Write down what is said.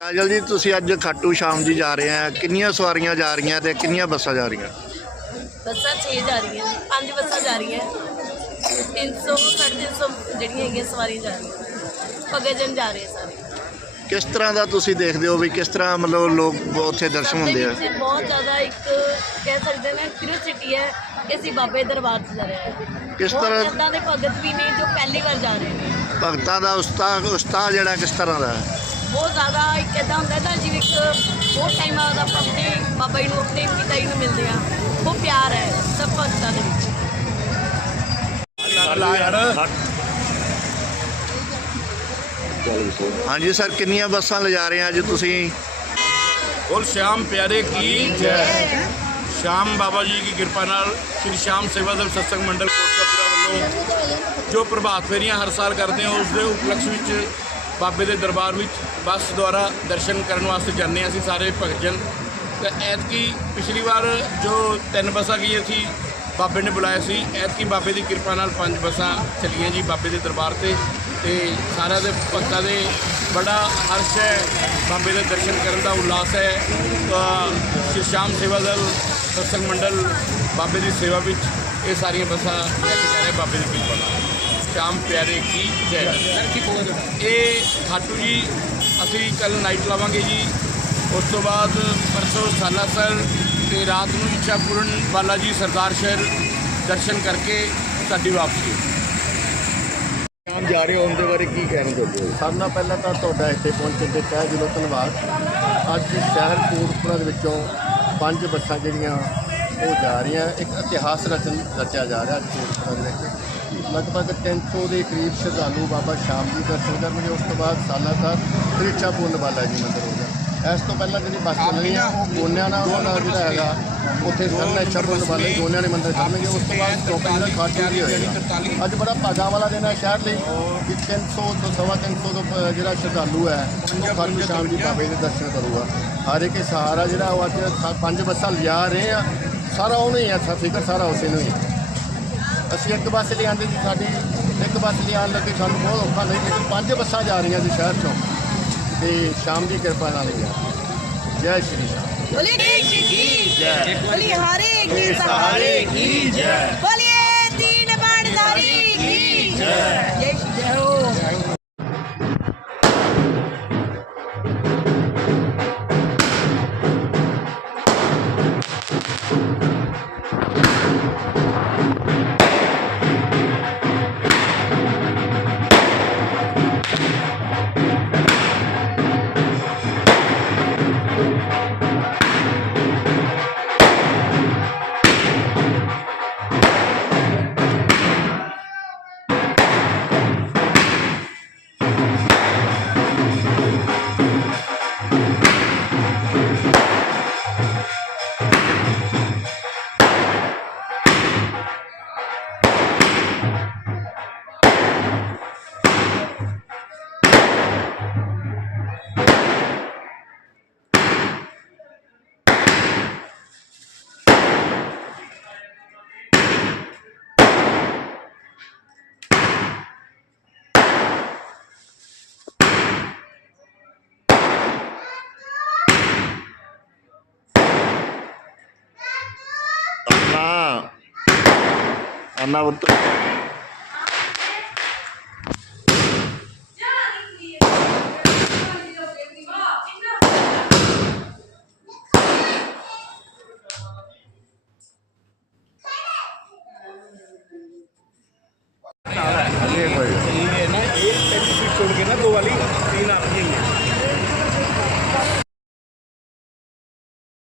ਕਾਜਲ ਜੀ ਤੁਸੀਂ ਅੱਜ ਖਾਟੂ ਸ਼ਾਮ ਜੀ ਜਾ ਰਹੇ ਆ। ਕਿੰਨੀਆਂ ਸਵਾਰੀਆਂ ਜਾ ਰਹੀਆਂ ਤੇ ਕਿੰਨੀਆਂ ਬੱਸਾਂ ਜਾ ਰਹੀਆਂ? ਬੱਸਾਂ 6 ਜਾ ਰਹੀਆਂ ਪੰਜ ਬੱਸਾਂ ਜਾ ਰਹੀਆਂ। 300 350 ਜਿਹੜੀਆਂ ਹੈਗੀਆਂ ਸਵਾਰੀਆਂ ਜਾ ਰਹੀਆਂ। ਭਗਤ ਜਨ ਜਾ ਰਹੇ ਸਾਰੇ। ਕਿਸ ਤਰ੍ਹਾਂ ਦਾ ਤੁਸੀਂ ਦੇਖਦੇ ਹੋ ਵੀ ਕਿਸ ਤਰ੍ਹਾਂ ਮਤਲਬ ਲੋਕ ਉੱਥੇ ਦਰਸ਼ਨ ਹੁੰਦੇ ਆ? ਬਹੁਤ ਜ਼ਿਆਦਾ ਇੱਕ ਕਹਿ ਸਕਦੇ ਨੇ ਕਿਉਰਿਓਸਿਟੀ ਹੈ ਕਿ ਅਸੀਂ ਬਾਬੇ ਦਰਬਾਰ 'ਚ ਜਾ ਰਹੇ ਹਾਂ। ਕਿਸ ਤਰ੍ਹਾਂ? ਦੇ ਭਗਤ ਵੀ ਨੇ ਜੋ ਪਹਿਲੀ ਵਾਰ ਜਾ ਰਹੇ ਨੇ। ਭਗਤਾਂ ਦਾ ਉਸਤਾਹ ਉਸਤਾਹ ਜਿਹੜਾ ਕਿਸ ਤਰ੍ਹਾਂ ਦਾ ਹੈ? ਬਹੁਤ ਜ਼ਿਆਦਾ ਇੱਕ ਇਦਾਂ ਹੁੰਦਾ ਨਾ ਜਿਵੇਂ ਇੱਕ ਬਹੁਤ ਟਾਈਮ ਬਾਅਦ ਆਪਾਂ ਆਪਣੇ ਬਾਬਾ ਜੀ ਨੂੰ ਆਪਣੇ ਪਿਤਾ ਜੀ ਨੂੰ ਮਿਲਦੇ ਆ ਉਹ ਪਿਆਰ ਹੈ ਸਭ ਭਗਤਾਂ ਦੇ ਵਿੱਚ ਹਾਂਜੀ ਸਰ ਕਿੰਨੀਆਂ ਬੱਸਾਂ ਲਿਜਾ ਰਹੇ ਆ ਅੱਜ ਤੁਸੀਂ बोल श्याम प्यारे की जय श्याम बाबा जी की ਕਿਰਪਾ ਨਾਲ ਸ਼੍ਰੀ ਸ਼ਾਮ ਸੇਵਾ ਦਲ ਸਤਸੰਗ ਮੰਡਲ ਕੋਟਕਪੂਰਾ ਵੱਲੋਂ ਜੋ ਪ੍ਰਭਾਤ ਫੇਰੀਆਂ ਹਰ ਸਾਲ ਕਰਦੇ ਹਾਂ ਉਸ ਦੇ ਉਪਲਕਸ਼ ਵਿੱਚ ਬਾਬੇ ਦੇ ਦਰਬਾਰ ਵਿੱਚ ਬੱਸ ਦੁਆਰਾ ਦਰਸ਼ਨ ਕਰਨ ਵਾਸਤੇ ਜਾਂਦੇ ਹਾਂ ਅਸੀਂ ਸਾਰੇ ਭਗਤ ਜਨ ਤੇ ਐਤਕੀ ਪਿਛਲੀ ਵਾਰ ਜੋ ਤਿੰਨ ਬੱਸਾਂ ਗਈਆਂ ਸੀ, ਬਾਬੇ ਨੇ ਬੁਲਾਇਆ ਸੀ। ਐਤਕੀ ਬਾਬੇ ਦੀ ਕਿਰਪਾ ਨਾਲ ਪੰਜ ਬੱਸਾਂ ਚੱਲੀਆਂ ਜੀ ਬਾਬੇ ਦੇ ਦਰਬਾਰ ਤੇ। ਤੇ ਸਾਰਿਆਂ ਦੇ ਭਗਤਾਂ ਦੇ ਬੜਾ ਹਰਸ਼ ਹੈ ਬਾਬੇ ਦੇ ਦਰਸ਼ਨ ਕਰਨ ਦਾ ਉਲਾਸ ਹੈ। ਸ਼੍ਰੀ ਸ਼ਾਮ ਸੇਵਾ ਦਲ, ਸਤਸੰਗ ਮੰਡਲ, ਬਾਬੇ ਦੀ ਸੇਵਾ ਵਿੱਚ ਇਹ ਸਾਰੀਆਂ ਬੱਸਾਂ ਲੈ ਕੇ ਜਾ ਰਹੇ ਬਾਬੇ ਦੀ ਕਿਰਪਾ ਨਾਲ। ਸ਼ਾਮ ਪਿਆਰੇ ਕੀ ਜੈ। ਇਹ ਖਾਟੂ ਜੀ ਅਸੀਂ ਕੱਲ ਨਾਈਟ ਲਾਵਾਂਗੇ ਜੀ। ਉਸ ਤੋਂ ਬਾਅਦ ਪਰਸੋਂ ਸਾਲਾਸਰ ਤੇ ਰਾਤ ਨੂੰ ਇੱਛਾ ਪੂਰਨ ਬਾਲਾ ਜੀ ਸਰਦਾਰ ਸ਼ਹਿਰ ਦਰਸ਼ਨ ਕਰਕੇ ਸਾਡੀ ਵਾਪਸੀ। ਸ਼ਾਮ ਜਾ ਰਹੇ ਹੋ ਉਹਦੇ ਬਾਰੇ ਕੀ ਕਹਿਣਾ ਚਾਹੁੰਦੇ ਹੋ? ਸਭ ਨਾਲ ਪਹਿਲਾਂ ਤਾਂ ਤੁਹਾਡਾ ਇੱਥੇ ਪਹੁੰਚਣ ਤੇ ਤਹਿ ਦਿਲੋਂ ਧੰਨਵਾਦ। ਅੱਜ ਸ਼ਹਿਰ ਕੋਟਪੁਰਾ ਦੇ ਵਿੱਚੋਂ ਪੰਜ ਬੱਸਾਂ ਜਿਹੜੀਆਂ ਉਹ ਜਾ ਰਹੀਆਂ। ਇੱਕ ਇਤਿਹਾਸ ਰਚਨ ਰਚਿਆ ਜਾ ਰਿਹਾ ਅੱਜ ਕੋਟਪੁਰਾ ਦੇ ਵਿੱਚ। ਲਗਭਗ 300 ਦੇ ਕਰੀਬ ਸ਼ਰਧਾਲੂ ਬਾਬਾ ਸ਼ਾਮ ਜੀ ਦਰਸ਼ਨ ਕਰਨਗੇ। ਉਸ ਤੋਂ ਬਾਅਦ ਸਾਲਾਸਰ ਤ੍ਰਿਚਾ ਪੂਰਨ ਬਾਲਾ ਜੀ ਮੰਦਿਰ ਹੋਗਾ ਇਸ ਤੋਂ ਪਹਿਲਾਂ ਜਿਹੜੀ ਬੱਸ ਚੱਲਣੀ ਆ ਉਹ ਗੋਨਿਆਂ ਨਾਲ ਉਹਦਾ ਜਿਹੜਾ ਹੈਗਾ ਉੱਥੇ ਸਰਨਾ ਬਾਲਾ ਜੀ ਗੋਨਿਆਂ ਦੇ ਮੰਦਿਰ ਕਰਨਗੇ। ਉਸ ਤੋਂ ਬਾਅਦ ਚੌਪਾ ਜਿਹੜਾ ਖਾਟੂ ਜੀ ਹੋਏਗਾ। ਅੱਜ ਬੜਾ ਭਾਗਾਂ ਵਾਲਾ ਦਿਨ ਹੈ ਸ਼ਹਿਰ ਲਈ ਕਿ 300 ਤੋਂ ਸਵਾ 300 ਤੋਂ ਜਿਹੜਾ ਸ਼ਰਧਾਲੂ ਹੈ ਉਹ ਖਾਟੂ ਸ਼ਾਮ ਜੀ ਬਾਬੇ ਦੇ ਦਰਸ਼ਨ ਕਰੂਗਾ। ਹਰ ਇੱਕ ਸਹਾਰਾ ਜਿਹੜਾ ਉਹ ਅੱਜ ਪੰਜ ਬੱਸਾਂ ਲਿਜਾ ਰਹੇ ਆ। ਸਾਰਾ ਉਹਨੂੰ ਹੀ ਆ ਫਿਕਰ ਸਾਰਾ ਉਸੇ ਨੂੰ ਹੈ। ਅਸੀਂ ਇੱਕ ਬੱਸ ਲਿਆਂਦੇ ਸੀ ਸਾਡੀ ਇੱਕ ਬੱਸ ਲਿਆਉਣ ਲੱਗੇ ਸਾਨੂੰ ਬਹੁਤ ਔਖਾ ਨਹੀਂ ਲੇਕਿਨ ਪੰਜ ਬੱਸਾਂ ਜਾ ਰਹੀਆਂ ਸੀ ਸ਼ਹਿਰ ਚੋਂ ਤੇ ਸ਼ਾਮ ਦੀ ਕਿਰਪਾ ਨਾਲ ਹੀ ਆ ਜੈ ਸ਼੍ਰੀ ਰਾਮ बोलिए कृष्ण की जय बोलिए हरे की सहारे की जय बोलिए तीन बाणधारी की जय जय श्री जय हो ਅੰਨਾ ਅੰਨਾ ਪੁੱਤ ये होएगा। ਇਹ ਨਾ ਇਹ ਪਹਿਲੀ ਸੀਟ ਛੋੜ ਕੇ ਨਾ ਦੋ ਵਾਲੀ तीन आपकी ही है